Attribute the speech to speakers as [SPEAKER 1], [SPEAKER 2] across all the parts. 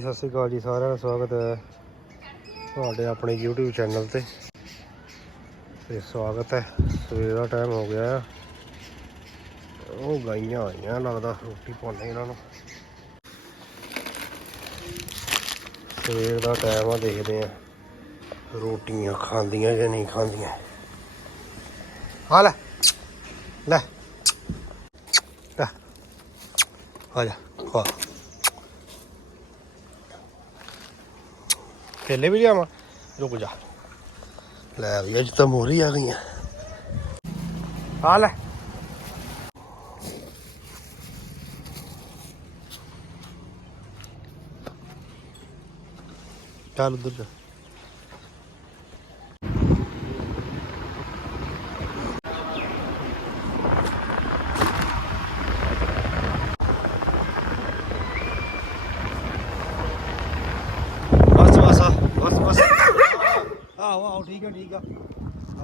[SPEAKER 1] ਸਤਿ ਸ਼੍ਰੀ ਅਕਾਲ ਜੀ ਸਾਰਿਆਂ ਦਾ, ਸਵਾਗਤ ਹੈ ਤੁਹਾਡੇ ਆਪਣੇ YouTube ਚੈਨਲ ਤੇ। ਤੇ ਸਵਾਗਤ ਹੈ, ਸਵੇਰ ਦਾ ਟਾਈਮ ਹੋ ਗਿਆ। ਆ ਉਹ ਗਾਈਆਂ ਆਈਆਂ, ਲੱਗਦਾ ਰੋਟੀ ਪਾਉਣੇ ਇਹਨਾਂ ਨੂੰ। ਸਵੇਰ ਦਾ ਟਾਈਮ ਆ, ਦੇਖਦੇ ਆ ਰੋਟੀਆਂ ਖਾਂਦੀਆਂ ਜਾਂ ਨਹੀਂ ਖਾਂਦੀਆਂ। ਆ ਲੈ ਲੈ। ਲੈ, ਆ ਜਾ, ਖਾ। ਕੇਲੇ ਵੀ ਲਿਆਵਾਂ? ਰੁਕ ਜਾ। ਲੈ ਵੀ ਅੱਜ ਤਾਂ ਮੋਰੀ ਆ ਗਈਆਂ। ਆ ਲੈ। ਚੱਲ ਉਧਰ ਜਾ ਬਸ ਬਸ ਆ, ਬਸ ਬਸ ਆਹੋ ਆਹੋ ਠੀਕ ਆ ਠੀਕ ਆ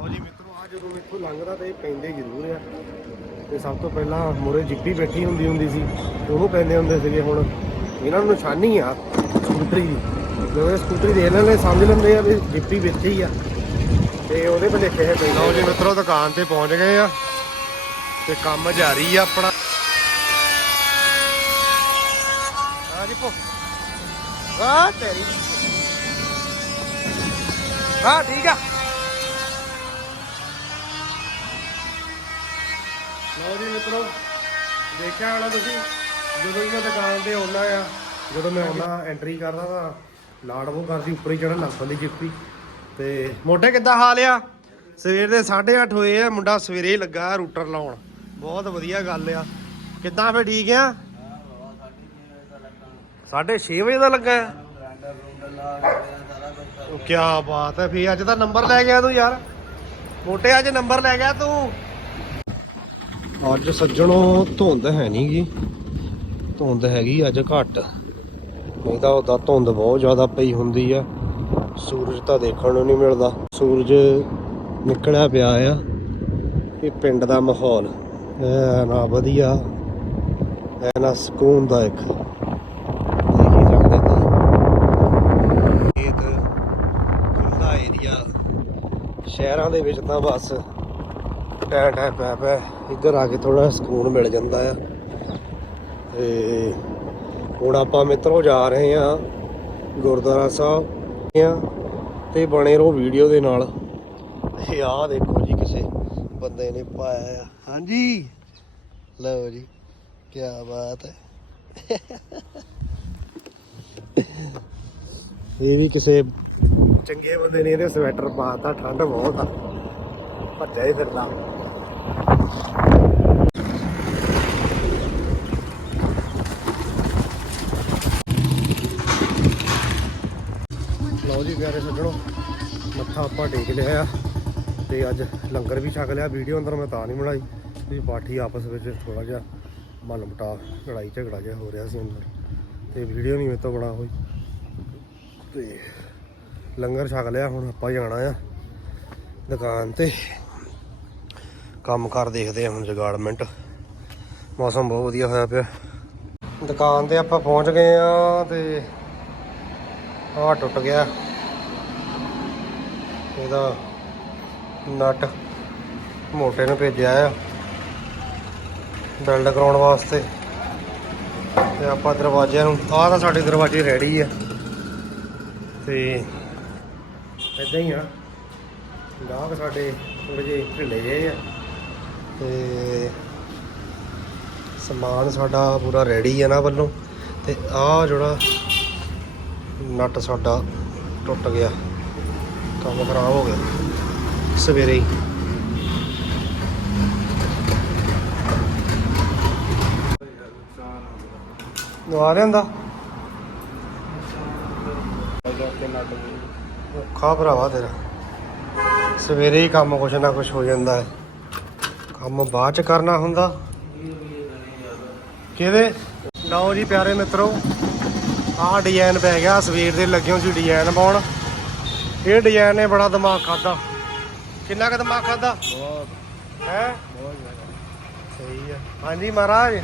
[SPEAKER 1] ਆਓ ਜੀ। ਮਿੱਤਰੋ ਆ ਜਦੋਂ ਇੱਥੋਂ ਲੰਘਦਾ ਤੇ ਇਹ ਪੈਂਦੇ ਜ਼ਰੂਰ ਆ। ਤੇ ਸਭ ਤੋਂ ਪਹਿਲਾਂ ਮੋਰੇ ਜਿੱਪੀ ਬੈਠੀ ਹੁੰਦੀ ਹੁੰਦੀ ਸੀ ਉਹਨੂੰ ਪੈਂਦੇ ਹੁੰਦੇ ਸੀਗੇ। ਹੁਣ ਇਹਨਾਂ ਨੂੰ ਨਿਸ਼ਾਨੀ ਆ ਸਕੂਟਰੀ ਦੀ। ਜਦੋਂ ਇਹ ਸਕੂਟਰੀ ਦੇਖ ਲੈਂਦੇ ਸਮਝ ਲੈਂਦੇ ਆ ਵੀ ਜਿੱਪੀ ਵਿੱਚ ਹੀ ਆ। ਤੇ ਉਹਦੇ ਭਲੇਖੇ ਹੈ ਪੈਂਦੇ ਲਓ ਜੀ ਮਿੱਤਰੋ ਦੁਕਾਨ ਤੇ ਪਹੁੰਚ ਗਏ ਆ। ਤੇ ਕੰਮ ਜਾਰੀ ਆ ਆਪਣਾ। ਆ ਜੀ ਪੋ ਆ ਤੇਰੀ। ਹਾਂ ਠੀਕ ਆ। ਲਓ ਜੀ ਮਿੱਤਰੋ, ਦੇਖਿਆ ਹੋਣਾ ਤੁਸੀਂ, ਜਦੋਂ ਮੈਂ ਦੁਕਾਨ ਤੇ ਆਉਣਾ ਆ, ਜਦੋਂ ਮੈਂ ਆਉਣਾ ਐਂਟਰੀ ਕਰਦਾ ਤਾਂ ਲਾੜ ਉਹ ਕਰਦੀ, ਉੱਪਰ ਹੀ ਚੜਨ ਲੱਗ ਪੈਂਦੀ ਜਿੱਪੀ ਤੇ ਮੋਢੇ ਕਿੱਦਾਂ ਹਾਲ ਆ? ਸਵੇਰ ਦੇ 8:30 ਹੋਏ ਆ, ਮੁੰਡਾ ਸਵੇਰੇ ਲੱਗਾ ਰੂਟਰ ਲਾਉਣ। ਬਹੁਤ ਵਧੀਆ ਗੱਲ ਆ। ਕਿੱਦਾਂ ਫੇ ਠੀਕ ਆ? 6:30 ਵਜੇ ਦਾ ਲੱਗਾ ਆ। ਉਹ ਕੀ ਬਾਤ ਹੈ ਫੇ ਅੱਜ ਤਾਂ ਨੰਬਰ ਲੈ ਗਿਆ ਤੂੰ ਯਾਰ। ਮੋਟੇ, ਅੱਜ ਨੰਬਰ ਲੈ ਗਿਆ ਤੂੰ। ਅੱਜ ਸੱਜਣੋ ਧੁੰਦ ਹੈ ਨਹੀਂ ਗੀ। ਧੁੰਦ ਹੈਗੀ ਅੱਜ ਘੱਟ। ਨਹੀਂ ਤਾਂ ਉਹਦਾ ਧੁੰਦ ਬਹੁਤ ਜ਼ਿਆਦਾ ਪਈ ਹੁੰਦੀ ਆ। ਸੂਰਜ ਤਾਂ ਦੇਖਣ ਨੂੰ ਨਹੀਂ ਮਿਲਦਾ। ਸੂਰਜ ਨਿਕਲਿਆ ਪਿਆ ਆ ਇਹ ਪਿੰਡ ਦਾ ਮਾਹੌਲ। ਐ ਨਾ ਵਧੀਆ ਐ ਨਾ ਸਕੂਨ ਦਾ ਇੱਕ। ਦੇਖੀ ਸਕਦੇ ਤੁਸੀਂ ਖੇਤ ਖੁੱਲਾ ਏਰੀਆ ਸ਼ਹਿਰਾਂ ਦੇ ਵਿੱਚ ਤਾਂ ਬਸ। ਟੈ ਟੈ ਪੈ ਪੈ ਇੱਧਰ ਆ ਕੇ ਥੋੜਾ ਸਕੂਨ ਮਿਲ ਜਾਂਦਾ ਆ। ਤੇ ਹੁਣ ਆਪਾਂ ਮਿੱਤਰੋ ਜਾ ਰਹੇ ਆ ਗੁਰਦੁਆਰਾ ਸਾਹਿਬ ਆ ਤੇ ਬਣੇ ਰਹੋ ਵੀਡੀਓ ਦੇ ਨਾਲ। ਇਹ ਆਹ ਦੇਖੋ ਜੀ ਕਿਸੇ ਬੰਦੇ ਨੇ ਪਾਇਆ ਆ। ਹਾਂਜੀ। ਲਓ ਜੀ ਕੀ ਬਾਤ ਹੈ। ਇਹ ਵੀ ਕਿਸੇ ਚੰਗੇ ਬੰਦੇ ਨੇ ਇਹਦੇ ਸਵੈਟਰ ਪਾਤਾ, ਠੰਡ ਬਹੁਤ ਆ। ਭੱਜਿਆ ਹੀ ਫਿਰਦਾ। ਲਓ ਜੀ ਪਿਆਰੇ ਸੱਜਣੋ, ਮੱਥਾ ਆਪਾਂ ਟੇਕ ਲਿਆ ਆ ਤੇ ਅੱਜ ਲੰਗਰ ਵੀ ਛਕ ਲਿਆ, ਵੀਡੀਓ ਅੰਦਰ ਮੈਂ ਤਾਂ ਨਹੀਂ ਬਣਾਈ, ਵੀ ਪਾਠੀ ਆਪਸ ਵਿੱਚ ਥੋੜਾ ਜਿਹਾ ਮਨ ਮਟਾ ਲੜਾਈ ਝਗੜਾ ਜਿਹਾ ਹੋ ਰਿਹਾ ਸੀ ਅੰਦਰ, ਤੇ ਵੀਡੀਓ ਨਹੀਂ ਮੇਰੇ ਤੋਂ ਬਣਾ ਹੋਈ। ਤੇ ਲੰਗਰ ਛਕ ਲਿਆ, ਹੁਣ ਆਪਾਂ ਜਾਣਾ ਆ ਦੁਕਾਨ ਤੇ। ਕੰਮ ਕਰ ਦੇਖਦੇ ਆ ਹੁਣ ਜਗਾੜਮੈਂਟ ਮੌਸਮ ਬਹੁਤ ਵਧੀਆ ਹੋਇਆ ਪਿਆ। ਦੁਕਾਨ ਤੇ ਆਪਾਂ ਪਹੁੰਚ ਗਏ ਆ ਤੇ ਆਹ ਟੁੱਟ ਗਿਆ। ਇਹਦਾ ਨਟ ਮੋਟੇ ਨੂੰ ਭੇਜਿਆ ਆ। ਬਿਲਡ ਕਰਾਉਣ ਵਾਸਤੇ। ਤੇ ਆਪਾਂ ਦਰਵਾਜ਼ਿਆਂ ਨੂੰ, ਆਹ ਤਾਂ ਸਾਡੇ ਦਰਵਾਜ਼ੇ ਰੈਡੀ ਆ। ਤੇ ਇਦਾਂ ਹੀ ਆ। ਗਾਹਕ ਸਾਡੇ ਥੋੜੇ ਜਿਹੇ ਢਿੱਲੇ ਜਿਹੇ ਆ। ਤੇ ਸਮਾਨ ਸਾਡਾ ਪੂਰਾ ਰੈਡੀ ਹੈ ਨਾ ਵੱਲੋਂ। ਤੇ ਆਹ ਜਿਹੜਾ ਨਟ ਸਾਡਾ ਟੁੱਟ ਗਿਆ। ਕੰਮ ਖਰਾਬ ਹੋ ਗਿਆ। ਸਵੇਰੇ ਹੀ। ਨਵਾ ਲਿਆਂਦਾ? ਔਖਾ ਭਰਾਵਾ ਤੇਰਾ। ਸਵੇਰੇ ਹੀ ਕੰਮ ਕੁਛ ਨਾ ਕੁਛ ਹੋ ਜਾਂਦਾ ਹੈ। ਕੰਮ ਬਾਅਦ ਚ ਕਰਨਾ ਹੁੰਦਾ। ਕਿਹਦੇ? ਲਓ ਜੀ ਪਿਆਰੇ ਮਿੱਤਰੋ ਆਹ ਡਿਜ਼ਾਈਨ ਪੈ ਗਿਆ ਸਵੇਰ ਦੇ ਲੱਗਿਓ ਸੀ ਡਿਜ਼ਾਈਨ ਪਾਉਣ। ਇਹ ਡਿਜ਼ਾਈਨ ਨੇ ਬੜਾ ਦਿਮਾਗ ਖਾਦਾ ਕਿੰਨਾ ਕੁ ਦਿਮਾਗ ਖਾਦਾ
[SPEAKER 2] ਬਹੁਤ।
[SPEAKER 1] ਹੈ? ਸਹੀ ਹੈ ਹਾਂਜੀ ਮਹਾਰਾਜ।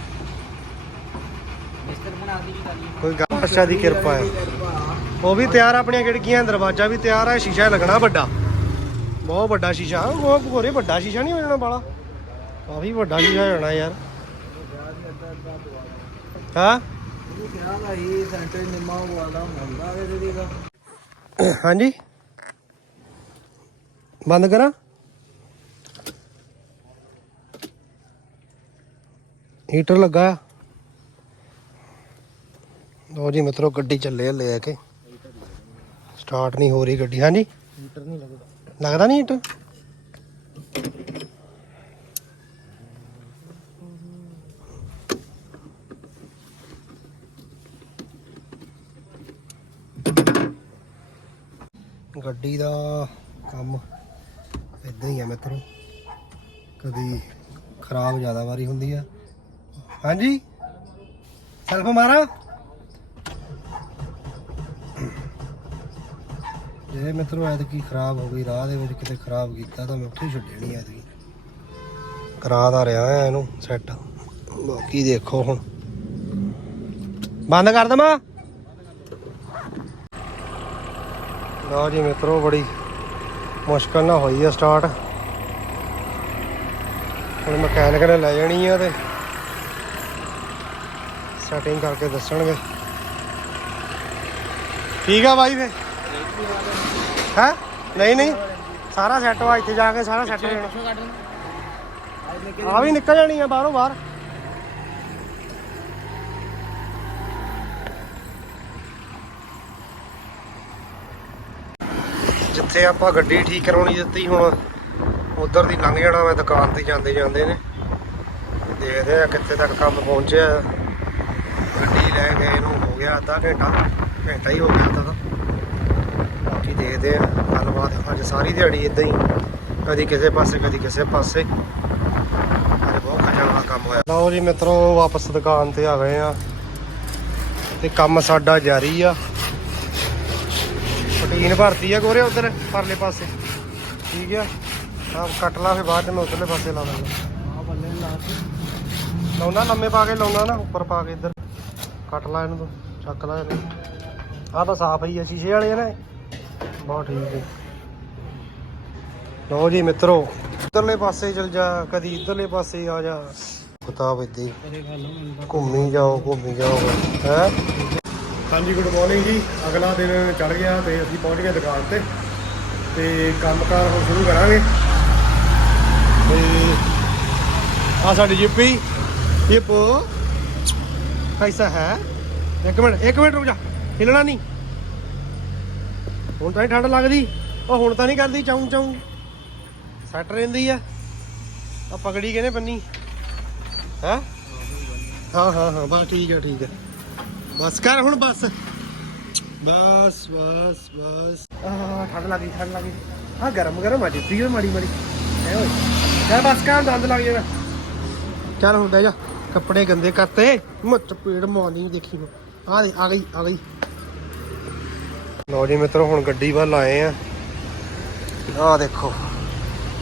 [SPEAKER 1] ਕੋਈ ਗੱਲ ਅੱਛਾ ਦੀ ਕਿਰਪਾ ਹੈ ਉਹ ਵੀ ਤਿਆਰ ਆਪਣੀਆਂ ਖਿੜਕੀਆਂ ਦਰਵਾਜ਼ਾ ਵੀ ਤਿਆਰ ਹੈ ਸ਼ੀਸ਼ਾ ਲੱਗਣਾ ਵੱਡਾ। ਬਹੁਤ ਵੱਡਾ ਸ਼ੀਸ਼ਾ ਉਹ ਕੋਰੇ ਵੱਡਾ ਸ਼ੀਸ਼ਾ ਨਹੀਂ ਹੋ ਜਾਣਾ ਬਾਲਾ ਕਾਫੀ ਵੱਡਾ ਸ਼ੀਸ਼ਾ ਹੋ ਜਾਣਾ ਯਾਰ। ਹਾਂ? ਹਾਂਜੀ? ਬੰਦ ਕਰਾਂ? ਹੀਟਰ ਲੱਗਾ ਲੋ ਜੀ ਮਿੱਤਰੋ ਗੱਡੀ ਚੱਲੇ ਆ ਲੈ ਕੇ। ਸਟਾਰਟ ਨਹੀਂ ਹੋ ਰਹੀ ਗੱਡੀ। ਹਾਂਜੀ?
[SPEAKER 2] ਮੀਟਰ ਨਹੀਂ ਲੱਗਦਾ।
[SPEAKER 1] ਲੱਗਦਾ ਨਹੀਂ ਹੀਟਰ? ਗੱਡੀ ਦਾ ਕੰਮ ਇਦਾਂ ਹੀ ਆ ਮਿੱਤਰੋ। ਕਦੀ ਖਰਾਬ ਜ਼ਿਆਦਾ ਵਾਰੀ ਹੁੰਦੀ ਆ। ਹਾਂਜੀ? ਸੈਲਫ ਮਾਰਾਂ। ਜੇ ਮਿੱਤਰੋ ਐਤਕੀ ਖਰਾਬ ਹੋ ਗਈ, ਰਾਹ ਦੇ ਵਿੱਚ ਕਿਤੇ ਖਰਾਬ ਕੀਤਾ ਤਾਂ ਮੈਂ ਉੱਥੇ ਛੱਡਣੀ ਐਤਕੀ। ਕਰਾ ਦਾ ਰਿਹਾ ਇਹਨੂੰ ਸੈੱਟ ਬਾਕੀ ਦੇਖੋ ਹੁਣ। ਬੰਦ ਕਰ ਦਵਾਂ। ਲਓ ਜੀ ਮਿੱਤਰੋ ਬੜੀ ਮੁਸ਼ਕਲ ਨਾਲ ਹੋਈ ਆ ਸਟਾਰਟ ਹੁਣ ਮਕੈਨਿਕ ਨੇ ਲੈ ਜਾਣੀ ਆ ਤੇ ਸੈਟਿੰਗ ਕਰਕੇ ਦੱਸਣਗੇ। ਠੀਕ ਆ ਬਾਈ ਫੇ ਹੈ? ਨਹੀਂ ਨਹੀਂ। ਸਾਰਾ ਸੈੱਟ ਵਾ ਇੱਥੇ ਜਾ ਕੇ ਸਾਰਾ ਸੈੱਟ ਹੋ ਜਾਣਾ ਆ ਵੀ ਨਿਕਲ ਜਾਣੀ ਆ ਬਾਹਰੋਂ ਬਾਹਰ। ਜਿੱਥੇ ਆਪਾਂ ਗੱਡੀ ਠੀਕ ਕਰਾਉਣੀ ਦਿੱਤੀ ਹੁਣ, ਉਧਰ ਦੀ ਲੰਘ ਜਾਣਾ ਮੈਂ ਦੁਕਾਨ ਤੇ ਜਾਂਦੇ ਜਾਂਦੇ ਨੇ। ਦੇਖਦੇ ਆ ਕਿੱਥੇ ਤੱਕ ਕੰਮ ਪਹੁੰਚਿਆ। ਗੱਡੀ ਲੈ ਕੇ ਇਹਨੂੰ ਹੋ ਗਿਆ ਅੱਧਾ ਘੰਟਾ ਘੰਟਾ ਹੀ ਹੋ ਗਿਆ ਤਾਂ। ਬਾਕੀ ਦੇਖਦੇ ਆ, ਗੱਲਬਾਤ ਅੱਜ ਸਾਰੀ ਦਿਹਾੜੀ ਇਦਾਂ ਹੀ। ਕਦੀ ਕਿਸੇ ਪਾਸੇ, ਕਦੀ ਕਿਸੇ ਪਾਸੇ। ਅੱਜ ਬਹੁਤ ਖੱਜਲ ਵਾਲਾ ਕੰਮ ਹੋਇਆ। ਲਓ ਜੀ ਮਿੱਤਰੋ, ਵਾਪਸ ਦੁਕਾਨ ਤੇ ਆ ਗਏ ਆ। ਤੇ ਕੰਮ ਸਾਡਾ ਜਾਰੀ ਆ। ਪਟੀਨ ਭਰਤੀ ਆ ਗੋਰੇ ਉਧਰ ਪਰਲੇ ਪਾਸੇ। ਠੀਕ ਆ? ਆਹ ਕੱਟ ਲਾ ਫਿਰ ਬਾਅਦ ਚ ਮੈਂ ਉਧਰਲੇ ਪਾਸੇ ਲਾ ਦਾਂਗਾ।
[SPEAKER 2] ਆ ਬੱਲੇ ਲਾ ਕੇ
[SPEAKER 1] ਲਾਉਣਾ ਲੰਮੇ ਪਾ ਕੇ ਲਾਉਣਾ ਨਾ ਉੱਪਰ ਪਾ ਕੇ ਇੱਧਰ। ਕੱਟ ਲਾ ਇਹਨੂੰ ਤੂੰ ਚੱਕ ਲਾ ਇਹਨੂੰ। ਆਹ ਤਾਂ ਸਾਫ਼ ਹੀ ਆ ਸ਼ੀਸ਼ੇ ਵਾਲੇ ਨੇ ਬਹੁਤ ਠੀਕ ਹੈ ਲਓ ਜੀ ਮਿੱਤਰੋ ਇੱਧਰਲੇ ਪਾਸੇ ਚਲ ਜਾ ਕਦੀ ਇੱਧਰਲੇ ਪਾਸੇ ਆ ਜਾ। ਕਿਤਾਬ
[SPEAKER 2] ਹੁੰਦਾ
[SPEAKER 1] ਘੁੰਮੀ ਜਾਓ ਘੁੰਮੀ ਜਾਓ। ਹੈ? ਹਾਂਜੀ ਗੁੱਡ ਮਾਰਨਿੰਗ ਜੀ। ਅਗਲਾ ਦਿਨ ਚੜ ਗਿਆ ਤੇ ਅਸੀਂ ਪਹੁੰਚ ਗਏ ਦੁਕਾਨ ਤੇ ਤੇ ਕੰਮਕਾਰ ਹੁਣ ਸ਼ੁਰੂ ਕਰਾਂਗੇ। ਤੇ ਆ ਸਾਡੀ ਜਿੱਪੀ ਜਿੱਪੋ ਕੈਸਾ ਹੈ। ਇੱਕ ਮਿੰਟ ਇੱਕ ਮਿੰਟ ਰੁਕ ਜਾ। ਹਿਲਣਾ ਨਹੀਂ। ਹੁਣ ਤਾਂ ਨਹੀਂ ਠੰਡ ਲੱਗਦੀ। ਉਹ ਹੁਣ ਤਾਂ ਨਹੀਂ ਕਰਦੀ ਚਾਉਂ ਚਾਉਂ ਸੱਟ ਰਹਿੰਦੀ ਆ। ਆ ਪਗੜੀ ਕਿਹਨੇ ਬੰਨੀ? ਹੈ? ਹਾਂ ਹਾਂ ਹਾਂ। ਬਸ ਠੀਕ ਹੈ ਠੀਕ ਹੈ ਬਸ ਕਰ ਹੁਣ ਬਸ। ਬਸ ਬਸ ਬਸ। ਠੰਡ ਲੱਗੀ ਠੰਡ ਲੱਗੀ ਆ ਗਰਮ ਗਰਮ ਆ ਜਿੱਤੀ ਓਏ ਮਾੜੀ ਮਾੜੀ। ਐ ਓਏ। ਚੱਲ ਬਸ ਕਰ ਦੰਦ ਲੱਗ ਜਾਣਾ। ਚੱਲ ਹੁਣ ਬਹਿ ਜਾ ਕੱਪੜੇ ਗੰਦੇ ਕਰਤੇ। ਮੁੱਚ ਪੀੜ ਮਾਰਨੀ ਦੇਖੀ ਨੂੰ ਆ ਦੇ ਆ ਗਈ ਆ ਗਈ। ਲਓ ਜੀ ਮਿੱਤਰੋ ਹੁਣ ਗੱਡੀ ਵੱਲ ਆਏ ਆ। ਆ ਦੇਖੋ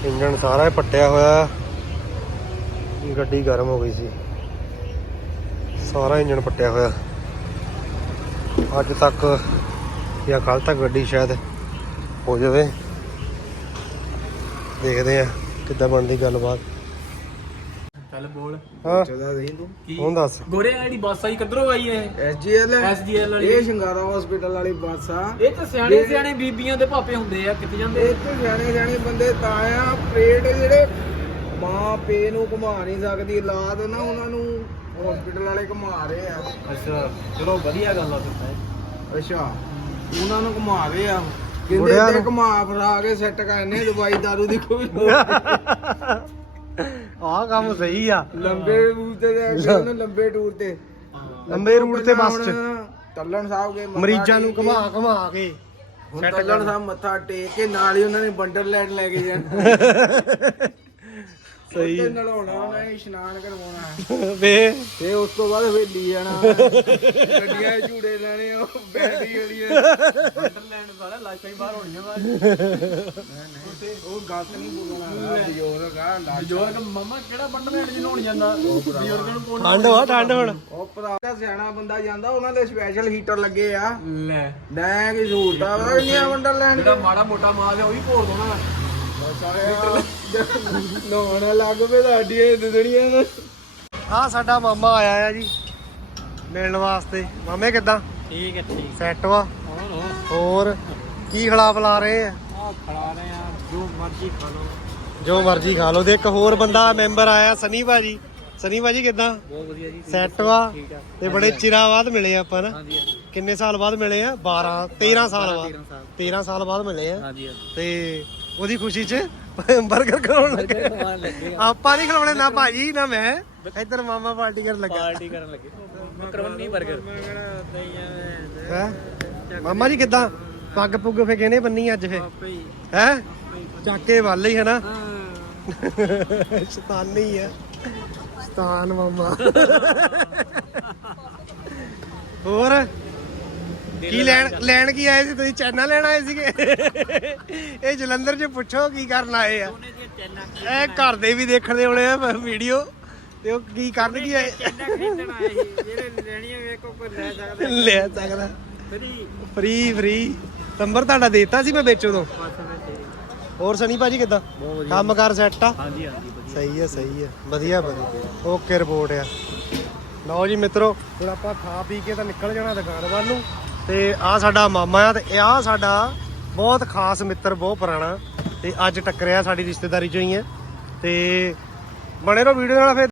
[SPEAKER 1] ਇੰਜਣ ਸਾਰਾ ਪੱਟਿਆ ਹੋਇਆ। ਗੱਡੀ ਗਰਮ ਹੋ ਗਈ ਸੀ। ਸਾਰਾ ਇੰਜਣ ਪੱਟਿਆ ਹੋਇਆ। ਅੱਜ ਤੱਕ ਜਾਂ ਕੱਲ ਤੱਕ ਗੱਡੀ ਸ਼ਾਇਦ ਹੋ ਜਾਵੇ। ਦੇਖਦੇ ਆ ਕਿੱਦਾਂ ਬਣਦੀ ਗੱਲਬਾਤ।
[SPEAKER 2] ਚੱਲ ਬੋਲ।
[SPEAKER 1] ਹਾਂ।
[SPEAKER 3] ਚੌਦਾ ਨਹੀਂ ਤੂੰ।
[SPEAKER 2] ਕੀ?
[SPEAKER 1] ਹੁਣ ਦੱਸ।
[SPEAKER 2] ਗੋਰੇ ਆ ਜਿਹੜੀ ਬੱਸ ਆਈ ਕਿੱਧਰੋਂ ਆਈ ਇਹ?
[SPEAKER 3] ਐਸਜੀਐਲ
[SPEAKER 2] ਐਸਜੀਐਲ ਵਾਲੀ।
[SPEAKER 3] ਇਹ ਸ਼ਿੰਗਾਰਾ ਹਸਪੀਟਲ ਵਾਲੀ ਬੱਸ ਆ।
[SPEAKER 2] ਇਹ ਤਾਂ ਸਿਆਣੇ ਸਿਆਣੇ ਬੀਬੀਆਂ ਦੇ ਭਾਪੇ ਹੁੰਦੇ ਆ ਕਿੱਥੇ ਜਾਂਦੇ
[SPEAKER 3] ਇਹ ਤੇ ਸਿਆਣੇ ਸਿਆਣੇ ਬੰਦੇ ਤਾਂ ਆ। ਪਰੇਡ ਜਿਹੜੇ ਮਾਂ ਪੇ ਨੂੰ ਘੁਮਾ ਨਹੀਂ ਸਕਦੀ ਔਲਾਦ ਨਾ ਉਹਨਾਂ ਨੂੰ ਹਸਪੀਟਲ ਵਾਲੇ ਘੁਮਾ ਰਹੇ ਆ।
[SPEAKER 2] ਅੱਛਾ ਚਲੋ ਵਧੀਆ ਗੱਲ ਆ ਫਿਰ
[SPEAKER 3] ਅੱਛਾ ਉਹਨਾਂ ਨੂੰ ਘੁਮਾ ਰਹੇ ਆ। ਕਹਿੰਦੇ ਤੇ
[SPEAKER 1] ਨੂੰ।
[SPEAKER 3] ਘੁਮਾ ਫਰਾ ਕੇ ਸੈੱਟ ਕਰਨੇ ਦਵਾਈ ਦਾਰੂ ਦੀ ਕੋਈ ਲੋੜ
[SPEAKER 1] ਆਹ ਕੰਮ ਸਹੀ ਆ।
[SPEAKER 3] ਲੰਬੇ ਰੂਟ ਤੇ ਜਾ ਕੇ ਉਹਨੇ ਲੰਬੇ ਟੂਰ ਤੇ।
[SPEAKER 1] ਲੰਬੇ ਰੂਟ ਤੇ ਬੱਸ 'ਚ।
[SPEAKER 3] ਹੁਣ ਤੱਲਣ ਸਾਹਿਬ ਗਏ ਮੱਥਾ
[SPEAKER 1] ਮਰੀਜ਼ਾਂ ਨੂੰ
[SPEAKER 3] ਟੇਕ ਕੇ।
[SPEAKER 1] ਘੁਮਾ ਘੁਮਾ ਕੇ।
[SPEAKER 3] ਹੁਣ
[SPEAKER 1] ਸੈੱਟ
[SPEAKER 3] ਤੱਲਣ ਸਾਹਿਬ ਮੱਥਾ ਟੇਕ ਕੇ ਨਾਲ ਹੀ ਉਹਨਾਂ ਨੇ ਬੰਡਰ ਲੈਟ ਲੈ ਕੇ ਜਾਣਾ।
[SPEAKER 1] ਸਹੀ।
[SPEAKER 3] ਤੇ ਨਲਾਉਣਾ ਉਹਨਾਂ ਨੇ ਇਸ਼ਨਾਨ ਕਰਵਾਉਣਾ।
[SPEAKER 1] ਵੇ
[SPEAKER 3] ਤੇ ਉਸ ਤੋਂ ਬਾਅਦ ਵੇਲੀ ਜਾਣਾ। ਗੱਡੀਆਂ 'ਚ ਝੂੜੇ ਲੈਣੇ ਉਹ ਬੈਟਰੀ ਵਾਲੀਆਂ
[SPEAKER 2] ਲੈਣ ਸਾਰਾ ਲਾਈਫ ਟਾਈਮ ਬਾਹਰ ਹੋਣੀਆਂ ਵਾ
[SPEAKER 3] ਉਹ ਗਲਤ ਨਹੀਂ ਬੋਲਣਾ। ਬਜ਼ੁਰਗ ਆ ਲੱਗ
[SPEAKER 2] ਬਜ਼ੁਰਗ ਮਮਾ ਕਿਹੜਾ ਬੰਡਲ ਲੈਣ ਜਿਹਨੂੰ ਹੋਣ ਜਾਂਦਾ? ਬਜ਼ੁਰਗ ਨੂੰ ਕੋਲ
[SPEAKER 1] ਠੰਡ ਵਾ ਠੰਡ ਹੁਣ।
[SPEAKER 3] ਉਹ ਭਰਾ ਦਾ ਸਿਆਣਾ ਬੰਦਾ ਜਾਂਦਾ ਉਹਨਾਂ ਦੇ ਸਪੈਸ਼ਲ ਹੀਟਰ ਲੱਗੇ ਆ।
[SPEAKER 2] ਲੈ।
[SPEAKER 3] ਲੈ ਕੀ ਸਹੂਲਤਾਂ ਵਾ ਇੰਨੀਆਂ ਵੰਡਰਲੈਂਡ
[SPEAKER 2] ਜਿਹੜਾ ਮਾੜਾ ਮੋਟਾ ਮਾਲ ਹੈ ਉਹ ਵੀ ਭੋਰ ਦੋਣਾ।
[SPEAKER 3] ਨਹਾਉਣ ਲੱਗ ਪਏ ਸਾਡੀਆਂ ਦਿਦੜੀਆਂ ਨੂੰ।
[SPEAKER 1] ਆ ਸਾਡਾ ਮਾਮਾ ਆਇਆ ਆ ਜੀ ਮਿਲਣ ਵਾਸਤੇ। ਮਾਮੇ ਕਿੱਦਾਂ?
[SPEAKER 2] ਠੀਕ ਹੈ ਠੀਕ।
[SPEAKER 1] ਸੈੱਟ ਵਾ?
[SPEAKER 2] ਹੋਰ
[SPEAKER 1] ਕੀ ਖਿਲਾ ਪਿਲਾ ਰਹੇ ਆ?
[SPEAKER 2] ਆ ਖੜਾ ਰਹੇ ਆ ਜੋ ਮਰਜ਼ੀ ਖਾ ਲਓ।
[SPEAKER 1] ਜੋ ਮਰਜ਼ੀ ਖਾ ਲਓ। ਤੇ ਇੱਕ ਹੋਰ ਬੰਦਾ ਮੈਂਬਰ ਆਇਆ ਸਨੀ ਭਾਜੀ। ਸਨੀ ਭਾਜੀ ਕਿੱਦਾਂ?
[SPEAKER 2] ਬਹੁਤ ਵਧੀਆ ਜੀ
[SPEAKER 1] ਸੈੱਟ ਵਾ?
[SPEAKER 2] ਠੀਕ ਆ।
[SPEAKER 1] ਤੇ ਬੜੇ ਚਿਰਾਂ ਬਾਅਦ ਮਿਲੇ ਆਪਾਂ ਨਾ। ਕਿੰਨੇ ਸਾਲ ਬਾਅਦ ਮਿਲੇ ਆ? 12 13 ਸਾਲ ਬਾਅਦ।
[SPEAKER 2] 13 ਸਾਲ।
[SPEAKER 1] 13 ਸਾਲ ਬਾਅਦ ਮਿਲੇ ਆ। ਤੇ ਉਹਦੀ ਖੁਸ਼ੀ 'ਚ 버ਗਰ ਖਾਣ ਲੱਗੇ। ਆਪਾਂ ਨਹੀਂ ਖਿਲਾਉਣੇ ਨਾ ਭਾਜੀ ਨਾ ਮੈਂ। ਇੱਧਰ ਮਾਮਾ ਪਾਰਟੀ ਕਰਨ ਲੱਗਾ।
[SPEAKER 2] ਪਾਰਟੀ ਕਰਨ ਲੱਗੇ। ਮੈਕਰੋਨੀ 버ਗਰ
[SPEAKER 1] ਹੈ? ਮਾਮਾ ਜੀ ਕਿੱਦਾਂ? ਪੱਗ ਪੁੱਗ ਫੇ ਕਿਹਨੇ ਬੰਨੀ ਅੱਜ ਫੇ ਹੈ। ਚਾਕੇ ਵੱਲ ਹੀ ਹੈ ਨਾ
[SPEAKER 2] ਹਾਂ।
[SPEAKER 1] ਸ਼ੈਤਾਨੀ ਆ। ਸ਼ੈਤਾਨ ਮਾਮਾ ਹੋਰ ਕੀ ਲੈਣ ਲੈਣ ਕੀ ਆਏ ਸੀ? ਤੁਸੀਂ ਚੈਨਾ ਲੈਣ ਆਏ ਸੀਗੇ? ਇਹ ਜਲੰਧਰ 'ਚ ਪੁੱਛੋ ਕੀ ਕਰਨ ਆਏ ਆ। ਇਹ ਘਰ ਦੇ ਵੀ ਦੇਖਣ ਦੇ ਹੋਣੇ ਆ ਵੀਡੀਓ। ਤੇ ਉਹ ਕੀ ਕਰਨ ਕੀ ਆਏ?
[SPEAKER 2] ਲੈ ਸਕਦਾ।
[SPEAKER 1] ਫਰੀ। ਫ੍ਰੀ ਨੰਬਰ ਤੁਹਾਡਾ ਦੇਤਾ ਸੀ ਮੈਂ ਵਿੱਚ ਉਦੋਂ? ਹੋਰ ਸਨੀ ਭਾਜੀ ਕਿੱਦਾਂ? ਕੰਮ ਕਰ ਸੈੱਟ ਆ?
[SPEAKER 2] ਹਾਂਜੀ ਹਾਂਜੀ ਵਧੀਆ।
[SPEAKER 1] ਸਹੀ ਹੈ ਸਹੀ ਹੈ ਵਧੀਆ ਵਧੀਆ। ਓਕੇ ਰਿਪੋਰਟ ਆ। ਲਓ ਜੀ ਮਿੱਤਰੋ ਹੁਣ ਆਪਾਂ ਖਾ ਪੀ ਕੇ ਤਾਂ ਨਿਕਲ ਜਾਣਾ ਦੁਕਾਨ ਵੱਲ ਨੂੰ। ਤੇ ਆ ਸਾਡਾ ਮਾਮਾ ਆ ਤੇ ਆ ਸਾਡਾ ਬਹੁਤ ਖਾਸ ਮਿੱਤਰ, ਬਹੁਤ ਪੁਰਾਣਾ ਤੇ ਅੱਜ ਟੱਕਰਿਆ ਸਾਡੀ ਰਿਸ਼ਤੇਦਾਰੀ ਚੋਂ ਹੀ ਹੈ ਤੇ ਬਣੇ ਰਹੋ ਵੀਡੀਓ ਨਾਲ ਫਿਰ।